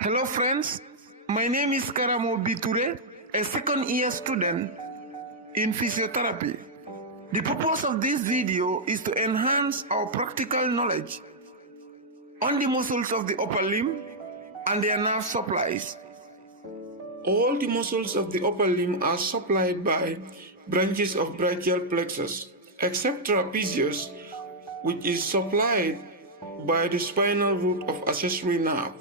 Hello friends, my name is Karamo Biture, a second year student in physiotherapy. The purpose of this video is to enhance our practical knowledge on the muscles of the upper limb and their nerve supplies. All the muscles of the upper limb are supplied by branches of brachial plexus, except trapezius, which is supplied by the spinal root of accessory nerve.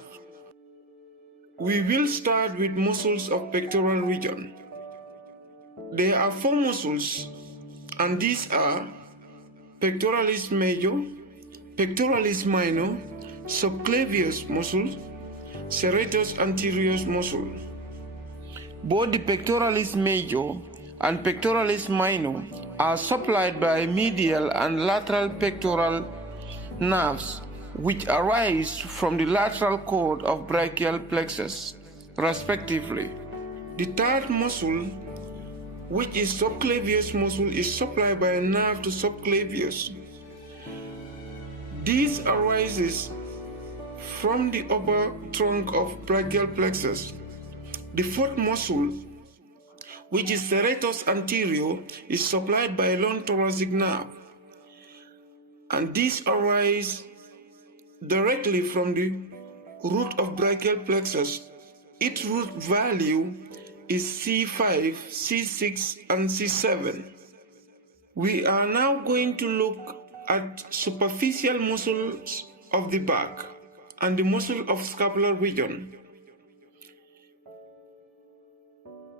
We will start with muscles of pectoral region. There are 4 muscles, and these are pectoralis major, pectoralis minor, subclavius muscle, serratus anterior muscle. Both the pectoralis major and pectoralis minor are supplied by medial and lateral pectoral nerves, which arise from the lateral cord of brachial plexus, respectively. The third muscle, which is subclavius muscle, is supplied by a nerve to subclavius. This arises from the upper trunk of brachial plexus. The fourth muscle, which is serratus anterior, is supplied by a long thoracic nerve, and this arises directly from the root of brachial plexus. Its root value is C5, C6, and C7. We are now going to look at superficial muscles of the back and the muscle of scapular region.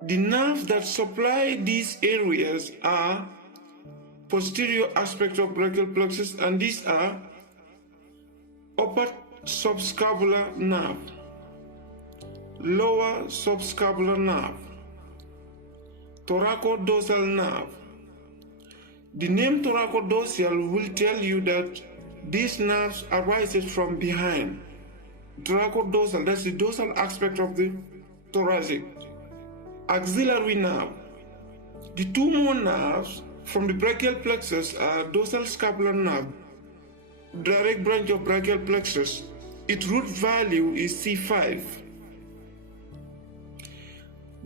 The nerves that supply these areas are posterior aspect of brachial plexus, and these are upper subscapular nerve, lower subscapular nerve, thoracodorsal nerve. The name thoracodorsal will tell you that these nerves arises from behind. Thoracodorsal, that's the dorsal aspect of the thoracic. Axillary nerve. The 2 more nerves from the brachial plexus are dorsal scapular nerve, direct branch of brachial plexus. Its root value is C5.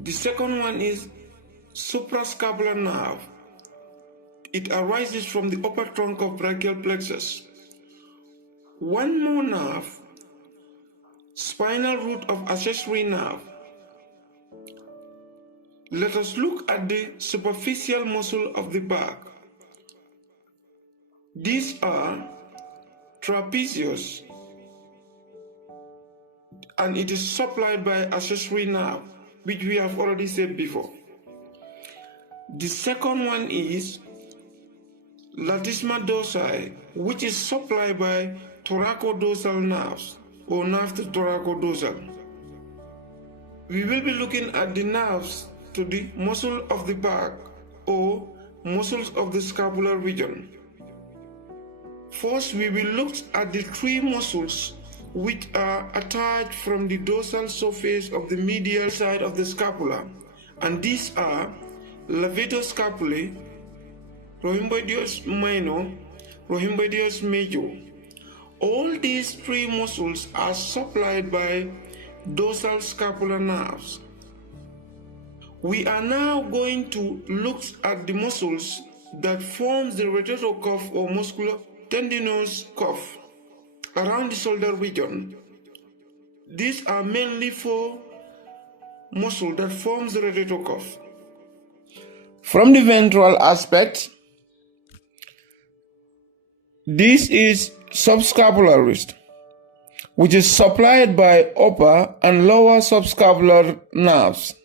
The second one is suprascapular nerve. It arises from the upper trunk of brachial plexus. One more nerve, spinal root of accessory nerve. Let us look at the superficial muscle of the back. These are trapezius, and it is supplied by accessory nerve, which we have already said before. The second one is latissimus dorsi, which is supplied by thoracodorsal nerves, or nerve to thoracodorsal. We will be looking at the nerves to the muscle of the back, or muscles of the scapular region. First, we will look at the 3 muscles which are attached from the dorsal surface of the medial side of the scapula, and these are levator scapulae, rhomboideus minor, rhomboideus major. All these 3 muscles are supplied by dorsal scapular nerves. We are now going to look at the muscles that forms the rotator cuff or musculotendinous cuff around the shoulder region. These are mainly 4 muscles that forms the rotator cuff. From the ventral aspect, this is subscapularis, which is supplied by upper and lower subscapular nerves.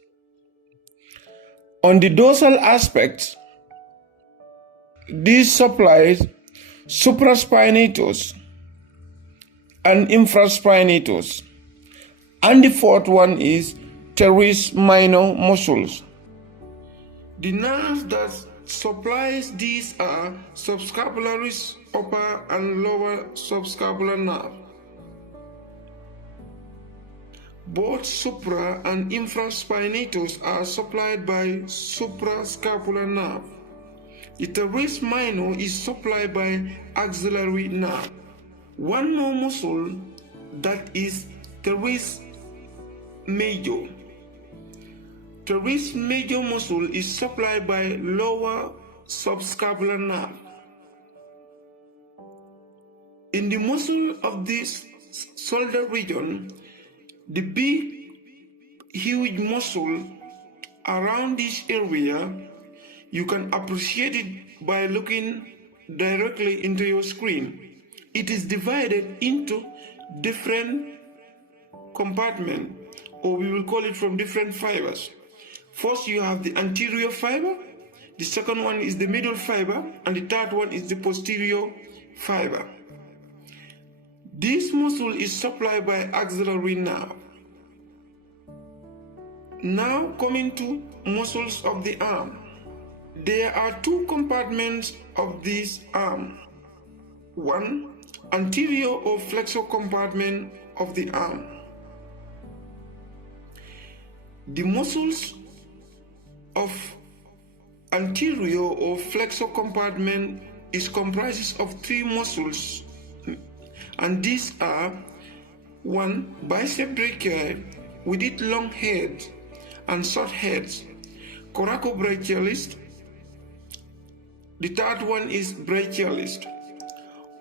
On the dorsal aspect, this supplies supraspinatus and infraspinatus, and the fourth one is teres minor muscles. The nerves that supplies these are subscapularis, upper and lower subscapular nerve. Both supra and infraspinatus are supplied by suprascapular nerve. The teres minor is supplied by axillary nerve. One more muscle that is teres major. Teres major muscle is supplied by lower subscapular nerve. In the muscle of this shoulder region, the big, huge muscle around this area, you can appreciate it by looking directly into your screen. It is divided into different compartments, or we will call it from different fibers. First, you have the anterior fiber, the second one is the middle fiber, and the third one is the posterior fiber. This muscle is supplied by axillary nerve. Now coming to muscles of the arm. There are two compartments of this arm. One, anterior or flexor compartment of the arm. The muscles of anterior or flexor compartment is comprises of three muscles, and these are: one, bicep brachii with its long head and short heads, coracobrachialis. The third one is brachialis.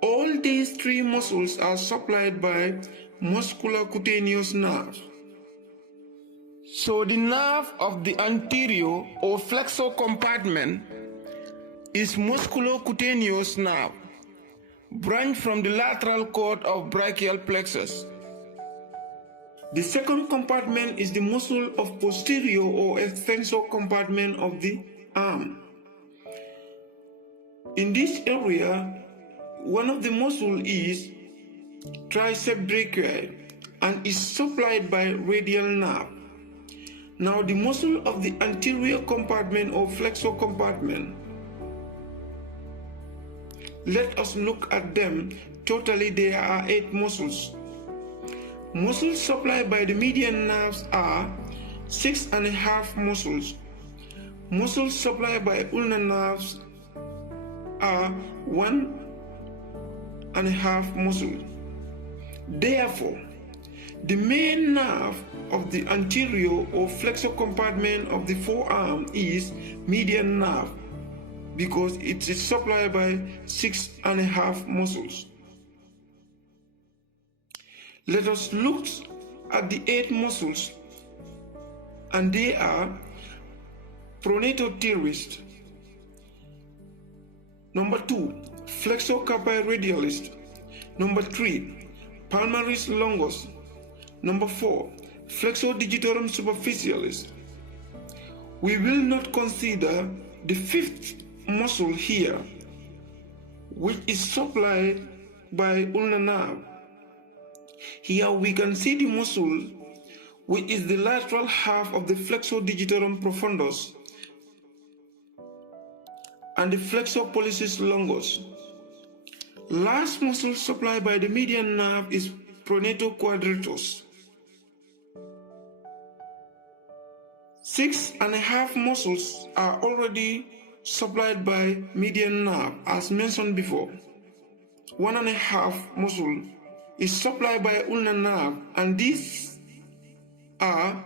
All these three muscles are supplied by musculocutaneous nerve. So the nerve of the anterior or flexor compartment is musculocutaneous nerve, branch from the lateral cord of brachial plexus. The second compartment is the muscle of posterior or extensor compartment of the arm. In this area, one of the muscles is tricep brachii and is supplied by radial nerve. Now the muscle of the anterior compartment or flexor compartment, let us look at them. Totally there are 8 muscles. Muscles supplied by the median nerves are 6.5 muscles. Muscles supplied by ulnar nerves are 1.5 muscles. Therefore, the main nerve of the anterior or flexor compartment of the forearm is median nerve because it is supplied by 6.5 muscles. Let us look at the 8 muscles, and they are pronator teres. Number 2, flexor carpi radialis. Number 3, palmaris longus. Number 4, flexor digitorum superficialis. We will not consider the 5th muscle here, which is supplied by ulnar nerve. Here we can see the muscle, which is the lateral half of the flexor digitorum profundus and the flexor pollicis longus. Last muscle supplied by the median nerve is pronator quadratus. 6.5 muscles are already supplied by median nerve as mentioned before. 1.5 muscle is supplied by ulnar nerve, and these are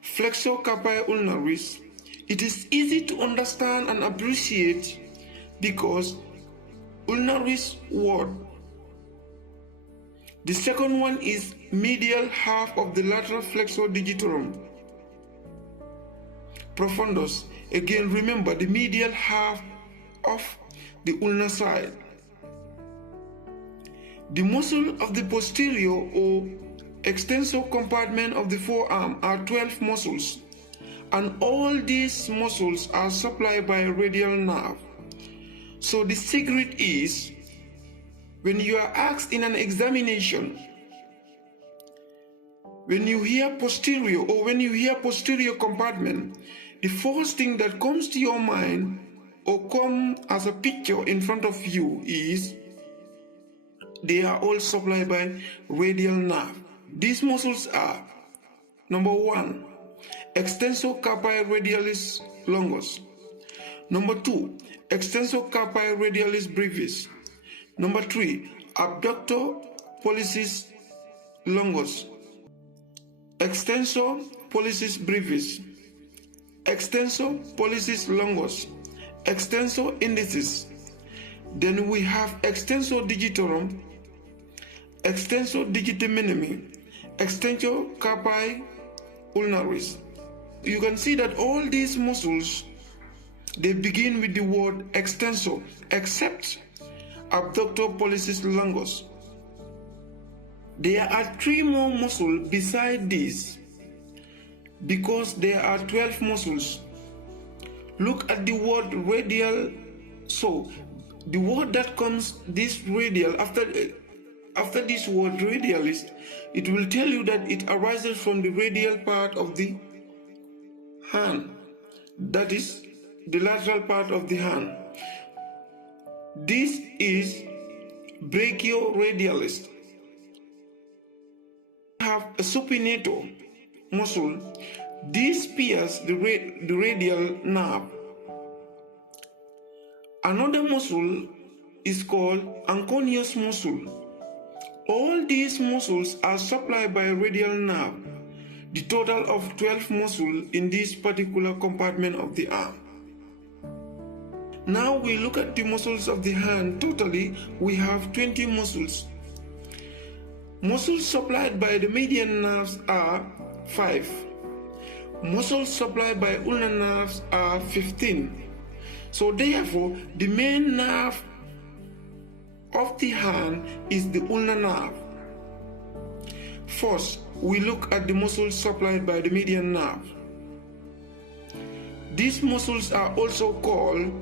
flexor carpi ulnaris. It is easy to understand and appreciate because ulnaris word. The second one is medial half of the lateral flexor digitorum profundus. Again, remember the medial half of the ulnar side. The muscle of the posterior or extensor compartment of the forearm are 12 muscles, and all these muscles are supplied by radial nerve. So the secret is, when you are asked in an examination, when you hear posterior or when you hear posterior compartment, the first thing that comes to your mind or come as a picture in front of you is they are all supplied by radial nerve. These muscles are: number 1, extensor carpi radialis longus. Number 2, extensor carpi radialis brevis. Number 3, abductor pollicis longus. extensor pollicis brevis, extensor pollicis longus, extensor indicis. Then we have extensor digitorum, extensor digiti minimi, extensor carpi ulnaris. You can see that all these muscles, they begin with the word extensor, except abductor pollicis longus. There are 3 more muscles beside this, because there are 12 muscles. Look at the word radial. So the word that comes this radial after this word radialis, it will tell you that it arises from the radial part of the hand, that is the lateral part of the hand. This is brachioradialis. We have a supinator muscle. This pierces the radial nerve. Another muscle is called anconeus muscle. All these muscles are supplied by a radial nerve. The total of 12 muscles in this particular compartment of the arm. Now we look at the muscles of the hand. Totally, we have 20 muscles. Muscles supplied by the median nerves are 5. Muscles supplied by ulnar nerves are 15. So therefore, the main nerve of the hand is the ulnar nerve. First, we look at the muscles supplied by the median nerve. These muscles are also called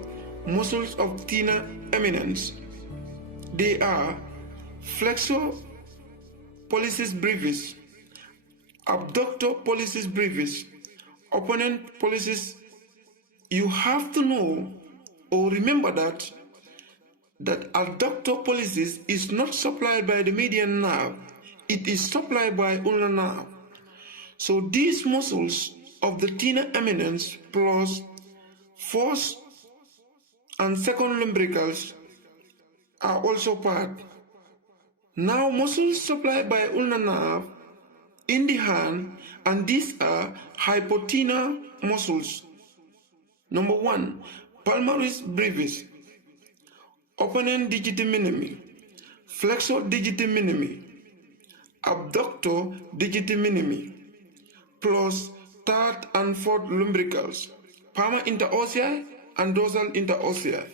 muscles of tena eminence. They are flexor pollicis brevis, abductor pollicis brevis, opponent pollicis. You have to know or remember that abductor pollicis is not supplied by the median nerve. It is supplied by ulnar nerve. So these muscles of the tena eminence plus first and second lumbricals are also part. Now muscles supplied by ulnar nerve in the hand, and these are hypotenar muscles. Number 1, palmaris brevis, opponent digiti minimi, flexor digiti minimi, abductor digiti minimi, plus third and fourth lumbricals, palmar interossei and dorsal interossei.